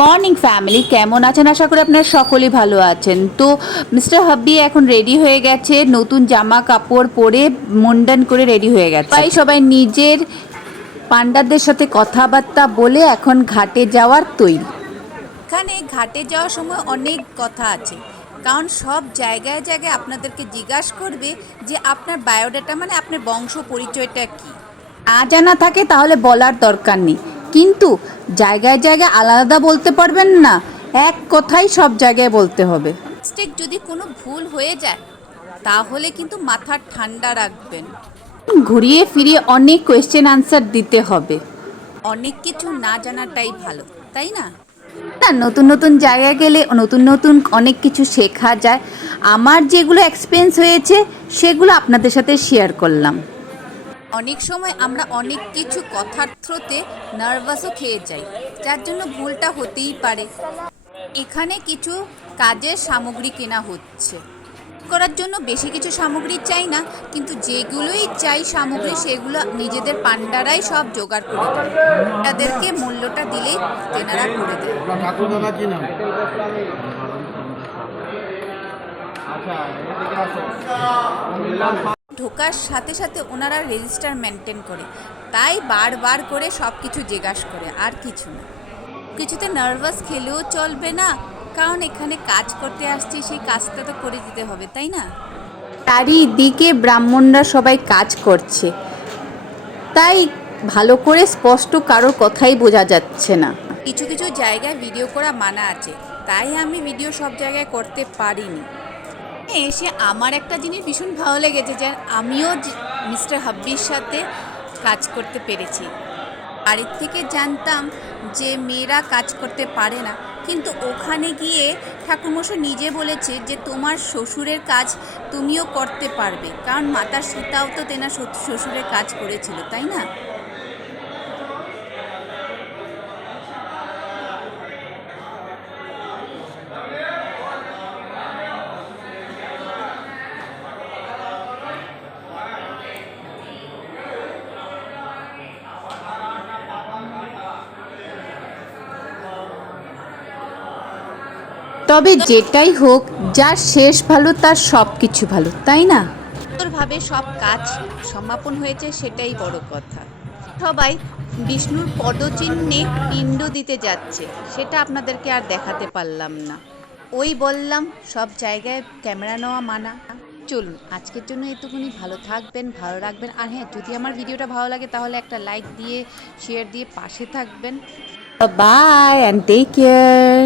Morning family, কেমন আছেন? আশা করি আপনারা সকলেই ভালো আছেন। তো মিস্টার হাব্বি এখন রেডি হয়ে গেছে, নতুন জামা কাপড় পরে মুন্ডন করে রেডি হয়ে গেছে। সবাই নিজের পান্ডাদের সাথে কথাবার্তা বলে এখন ঘাটে যাওয়ার তৈরি। এখানে ঘাটে যাওয়ার সময় অনেক কথা আছে, কারণ সব জায়গায় জায়গায় আপনাদেরকে জিজ্ঞাসা করবে যে আপনার বায়োডাটা মানে আপনার বংশ পরিচয়টা কী। না জানা থাকে তাহলে বলার দরকার নেই, কিন্তু জায়গায় জায়গায় আলাদা বলতে পারবেন না, এক কথাই সব জায়গায় বলতে হবে। মিস্টেক যদি কোনো ভুল হয়ে যায় তাহলে কিন্তু মাথা ঠান্ডা রাখবেন। ঘুরিয়ে ফিরিয়ে অনেক কোয়েশ্চেন আনসার দিতে হবে। অনেক কিছু না জানাটাই ভালো, তাই না? নতুন নতুন জায়গায় গেলে নতুন নতুন অনেক কিছু শেখা যায়। আমার যেগুলো এক্সপিরিয়েন্স হয়েছে সেগুলো আপনাদের সাথে শেয়ার করলাম। অনেক সময় আমরা অনেক কিছু কথার থ্রোতে নার্ভাসও খেয়ে যাই, যার জন্য ভুলটা হতেই পারে। এখানে কিছু কাজের সামগ্রী কেনা হচ্ছে। করার জন্য বেশি কিছু সামগ্রী চাই না, কিন্তু যেগুলোই চাই সামগ্রী সেগুলো নিজেদের পান্ডারাই সব জোগাড় করে দেয়। তাদেরকে মূল্যটা দিলেই তেনারা করে দেয়। ঢোকার সাথে সাথে ওনারা রেজিস্টার মেনটেন করে, তাই বারবার করে সব কিছু জিজ্ঞাসা করে, আর কিছু না। কিছুতে নার্ভাস খেলেও চলবে না, কারণ এখানে কাজ করতে আসছি, সেই কাজটা তো করে দিতে হবে, তাই না? চারিদিকে ব্রাহ্মণরা সবাই কাজ করছে, তাই ভালো করে স্পষ্ট কারোর কথাই বোঝা যাচ্ছে না। কিছু কিছু জায়গায় ভিডিও করা মানা আছে, তাই আমি ভিডিও সব জায়গায় করতে পারিনি। এসে আমার একটা জিনিস ভীষণ ভালো লেগেছে, যে আমিও মিস্টার হাব্বির সাথে কাজ করতে পেরেছি। বাড়ির থেকে জানতাম যে মেয়েরা কাজ করতে পারে না, কিন্তু ওখানে গিয়ে ঠাকুরমশাই নিজে বলেছে যে তোমার শ্বশুরের কাজ তুমিও করতে পারবে, কারণ মাতা সীতাও তো তেনার শ্বশুরের কাজ করেছিল, তাই না? তবে যেটাই হোক, যার শেষ ভালো তার সব কিছু ভালো, তাই না? সুন্দরভাবে সব কাজ সমাপন হয়েছে, সেটাই বড় কথা। সবাই বিষ্ণুর পদচিহ্নে পিণ্ড দিতে যাচ্ছে, সেটা আপনাদেরকে আর দেখাতে পারলাম না। ওই বললাম সব জায়গায় ক্যামেরা নেওয়া মানা। চলুন আজকের জন্য এটুকুনি। ভালো থাকবেন, ভালো রাখবেন, আর হ্যাঁ, যদি আমার ভিডিওটা ভালো লাগে তাহলে একটা লাইক দিয়ে শেয়ার দিয়ে পাশে থাকবেন। Bye and take care.